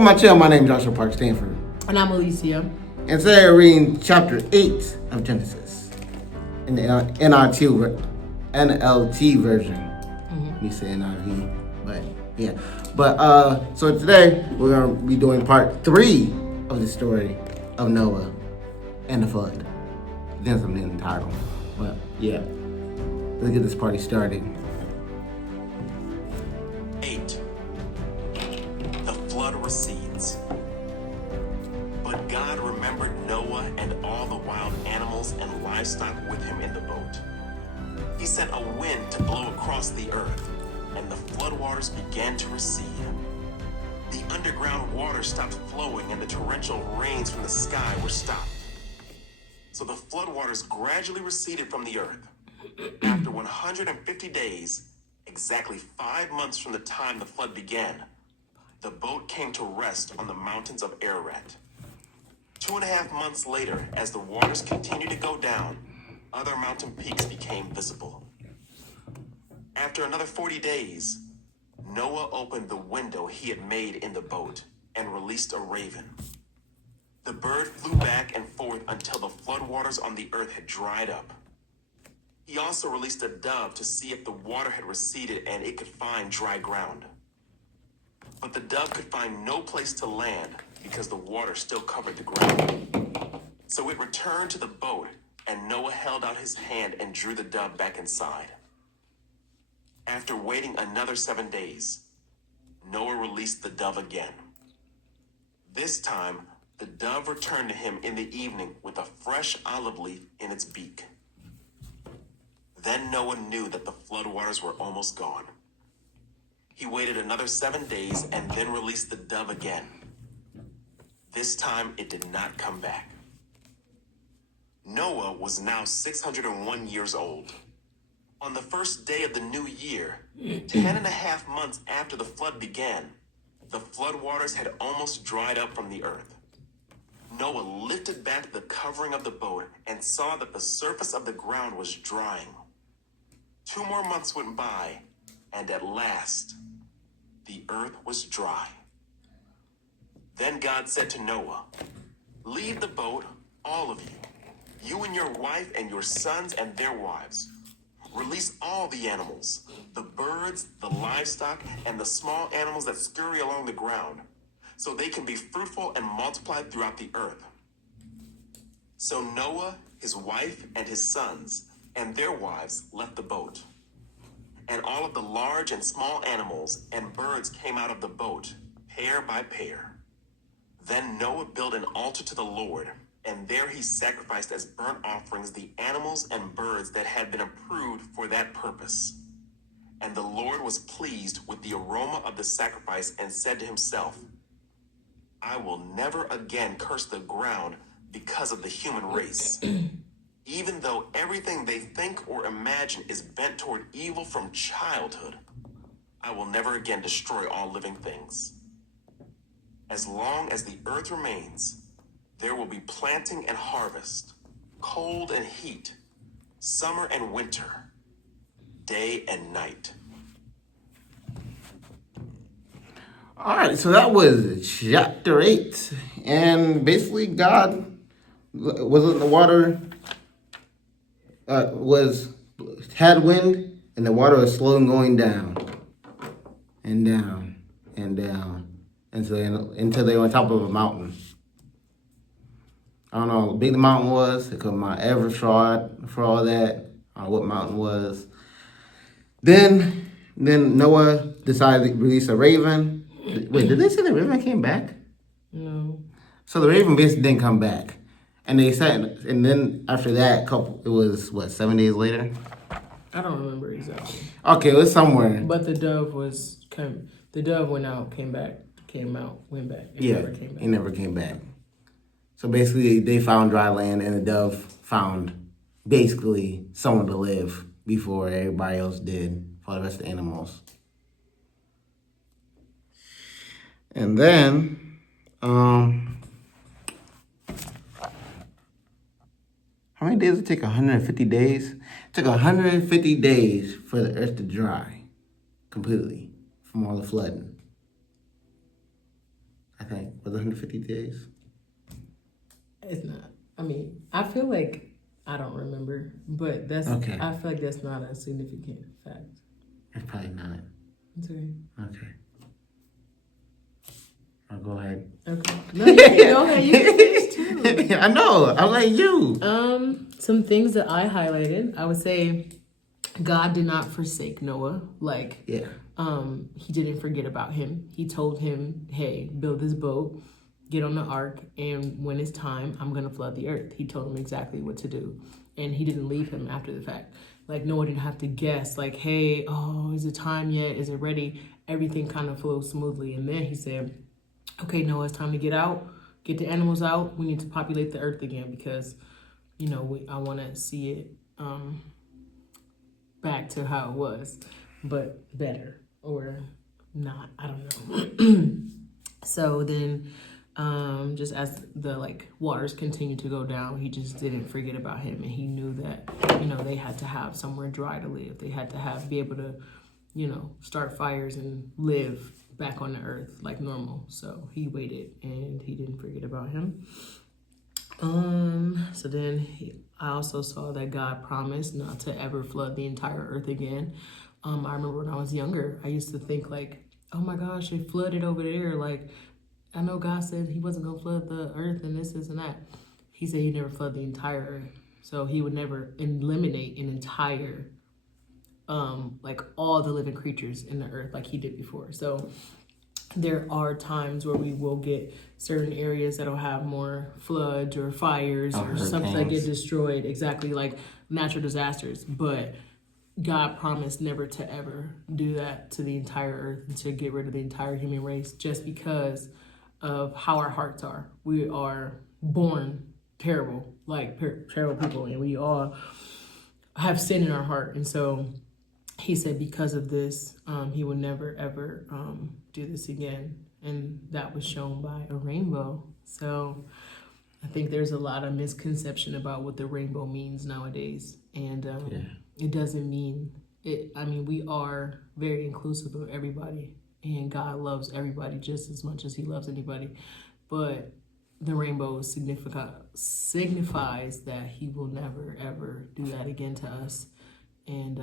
Welcome to my channel. My name is Joshua Parks-Stanford. And I'm Alicia. And today we're reading chapter 8 of Genesis in the NLT version. You say NIV, but yeah. So today we're going to be doing part 3 of the story of Noah and the flood. Then something in the title. But yeah, let's get this party started. 8. The flood recedes. But God remembered Noah and all the wild animals and livestock with him in the boat. He sent a wind to blow across the earth, and the floodwaters began to recede. The underground water stopped flowing, and the torrential rains from the sky were stopped. So the floodwaters gradually receded from the earth. After 150 days, exactly 5 months from the time the flood began, the boat came to rest on the mountains of Ararat. 2.5 months later, as the waters continued to go down, other mountain peaks became visible. After another 40 days, Noah opened the window he had made in the boat and released a raven. The bird flew back and forth until the floodwaters on the earth had dried up. He also released a dove to see if the water had receded and it could find dry ground. But the dove could find no place to land because the water still covered the ground. So it returned to the boat, and Noah held out his hand and drew the dove back inside. After waiting another 7 days, Noah released the dove again. This time, the dove returned to him in the evening with a fresh olive leaf in its beak. Then Noah knew that the floodwaters were almost gone. He waited another 7 days and then released the dove again. This time it did not come back. Noah was now 601 years old. On the first day of the new year, 10.5 months after the flood began, the floodwaters had almost dried up from the earth. Noah lifted back the covering of the boat and saw that the surface of the ground was drying. 2 more months went by, and at last, the earth was dry. Then God said to Noah, "Leave the boat, all of you, you and your wife and your sons and their wives. Release all the animals, the birds, the livestock, and the small animals that scurry along the ground, so they can be fruitful and multiply throughout the earth." So Noah, his wife, and his sons, and their wives left the boat. And all of the large and small animals and birds came out of the boat, pair by pair. Then Noah built an altar to the Lord, and there he sacrificed as burnt offerings the animals and birds that had been approved for that purpose. And the Lord was pleased with the aroma of the sacrifice and said to himself, "I will never again curse the ground because of the human race. Even though everything they think or imagine is bent toward evil from childhood, I will never again destroy all living things. As long as the earth remains, there will be planting and harvest, cold and heat, summer and winter, day and night." All right, so that was chapter 8. And basically God was in the water, had wind, and the water was slowly going down and down and down until they were on top of a mountain. I don't know how big the mountain was. It could Mount Everest for all that. I don't know what mountain was. Then Noah decided to release a raven. Wait, did they say the raven came back? No. So the raven basically didn't come back. And they said, and then after that, it was, 7 days later? I don't remember exactly. Okay, it was somewhere. But the dove went out, came back, went back. Never came back. It never came back. So basically, they found dry land, and the dove found basically somewhere to live before everybody else did for the rest of the animals. And then, how many days did it take? 150 days? It took 150 days for the earth to dry completely from all the flooding. I think. Was it 150 days? It's not. I mean, I feel like I don't remember, but that's. Okay. I feel like that's not a significant fact. It's probably not. Sorry. Okay. I'll go ahead. Okay. No, you can go ahead. You can finish too. I know. I'm like you. Some things that I highlighted. I would say, God did not forsake Noah. Like, Yeah. He didn't forget about him. He told him, "Hey, build this boat, get on the ark, and when it's time, I'm gonna flood the earth." He told him exactly what to do, and he didn't leave him after the fact. Like Noah didn't have to guess. Like, "Hey, oh, is it time yet? Is it ready?" Everything kind of flowed smoothly, and then he said, "Okay, Noah, it's time to get out. Get the animals out. We need to populate the earth again because, I want to see it back to how it was, but better or not. I don't know." So then, just as the waters continued to go down, he just didn't forget about him, and he knew that they had to have somewhere dry to live. They had to be able to, start fires and live back on the earth like normal. So he waited and he didn't forget about him. So then I also saw that God promised not to ever flood the entire earth again. I remember when I was younger, I used to think like, oh my gosh, it flooded over there. Like, I know God said he wasn't going to flood the earth and this and that. He said he never flood the entire earth. So he would never eliminate an entire all the living creatures in the earth like he did before. So there are times where we will get certain areas that'll have more floods or fires or something that get destroyed, exactly like natural disasters. But God promised never to ever do that to the entire earth and to get rid of the entire human race just because of how our hearts are. We are born terrible, terrible people, and we all have sin in our heart. And so he said because of this, he would never, ever do this again. And that was shown by a rainbow. So I think there's a lot of misconception about what the rainbow means nowadays. And it doesn't mean it. I mean, we are very inclusive of everybody. And God loves everybody just as much as he loves anybody. But the rainbow signifies that he will never, ever do that again to us. And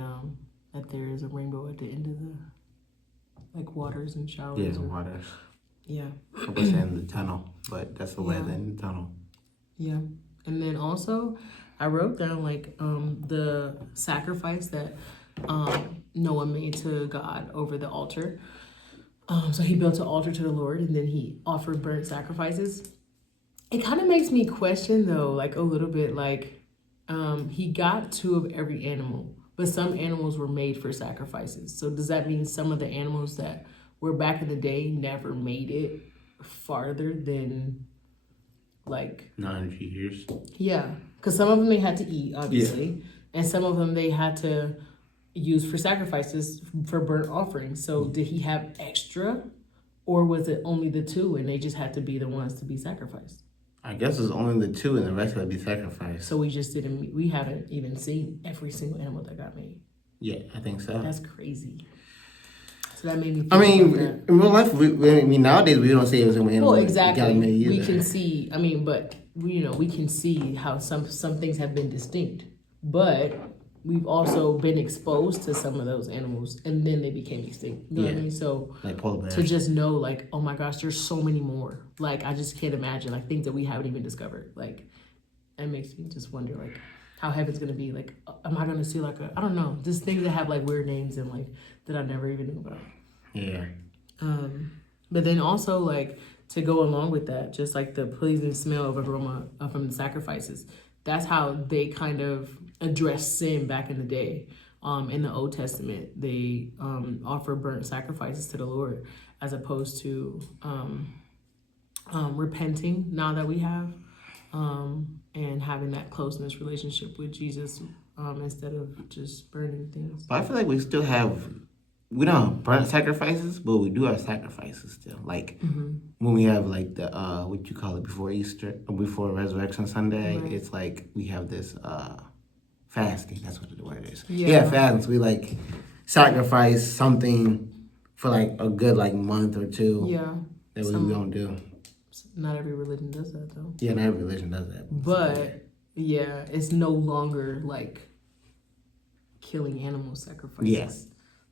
that there is a rainbow at the end of the waters and showers. Yeah, waters. Yeah. I was in the tunnel, but that's the way in the tunnel. Yeah. And then also I wrote down the sacrifice that Noah made to God over the altar. So he built an altar to the Lord and then he offered burnt sacrifices. It kind of makes me question though, a little bit, he got 2 of every animal, but some animals were made for sacrifices. So does that mean some of the animals that were back in the day never made it farther than 900 years? Yeah, because some of them they had to eat, obviously, and some of them they had to use for sacrifices for burnt offerings. So did he have extra, or was it only the 2 and they just had to be the ones to be sacrificed? I guess it's only the 2 and the rest would be sacrificed. So we haven't even seen every single animal that got made. Yeah, I think so. That's crazy. So that made me think in real life, nowadays we don't see every single animal. Well, exactly. Got made either. We can see, but we can see how some things have been distinct. But we've also been exposed to some of those animals and then they became extinct. You know what I mean? So polar bears. To just know oh my gosh, there's so many more. I just can't imagine things that we haven't even discovered. It makes me just wonder how heaven's gonna be. Am I gonna see I don't know, just things that have weird names and that I never even knew about. Yeah. But then also to go along with that, just the pleasing smell of aroma from the sacrifices. That's how they kind of addressed sin back in the day. In the Old Testament, they offer burnt sacrifices to the Lord as opposed to repenting now that we have and having that closeness relationship with Jesus instead of just burning things. But I feel we still have, we don't have burnt sacrifices, but we do have sacrifices still. When we have the, what you call it, before Easter, or before Resurrection Sunday, right. It's we have this fasting, that's what the word is. Yeah, fasting. So we sacrifice something for a good month or 2. Yeah. That we don't do. Not every religion does that though. Yeah, not every religion does that. But yeah, it's no longer like killing animal sacrifices. Yes.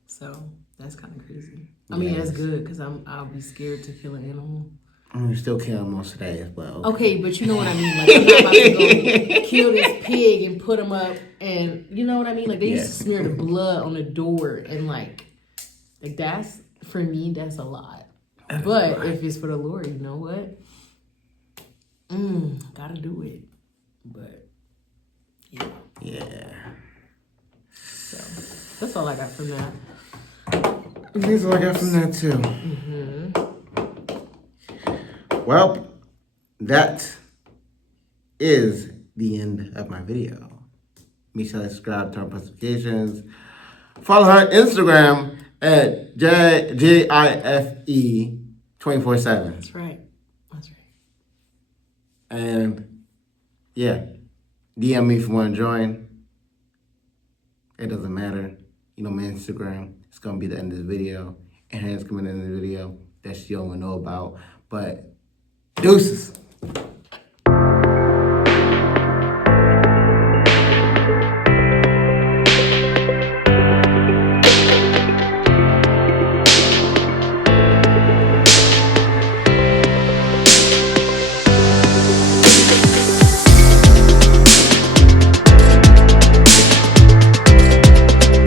So that's kind of crazy. I mean, that's good because I'll be scared to kill an animal. I'm still killing most today as well. Okay, but you know what I mean. Like I'm not about to go kill this pig and put him up, and you know what I mean. Like they used to smear the blood on the door, and like that's for me. That's a lot. But if it's for the Lord, you know what? Gotta do it. But yeah. Yeah. So that's all I got from that. That's all I got from that too. Well, that is the end of my video. Make sure to subscribe, turn on notifications. Follow her on Instagram at JIFE247. That's right. That's right. And yeah, DM me if you want to join. It doesn't matter. You know, my Instagram, it's going to be the end of the video. And it's coming in the video that you don't know about. But deuces.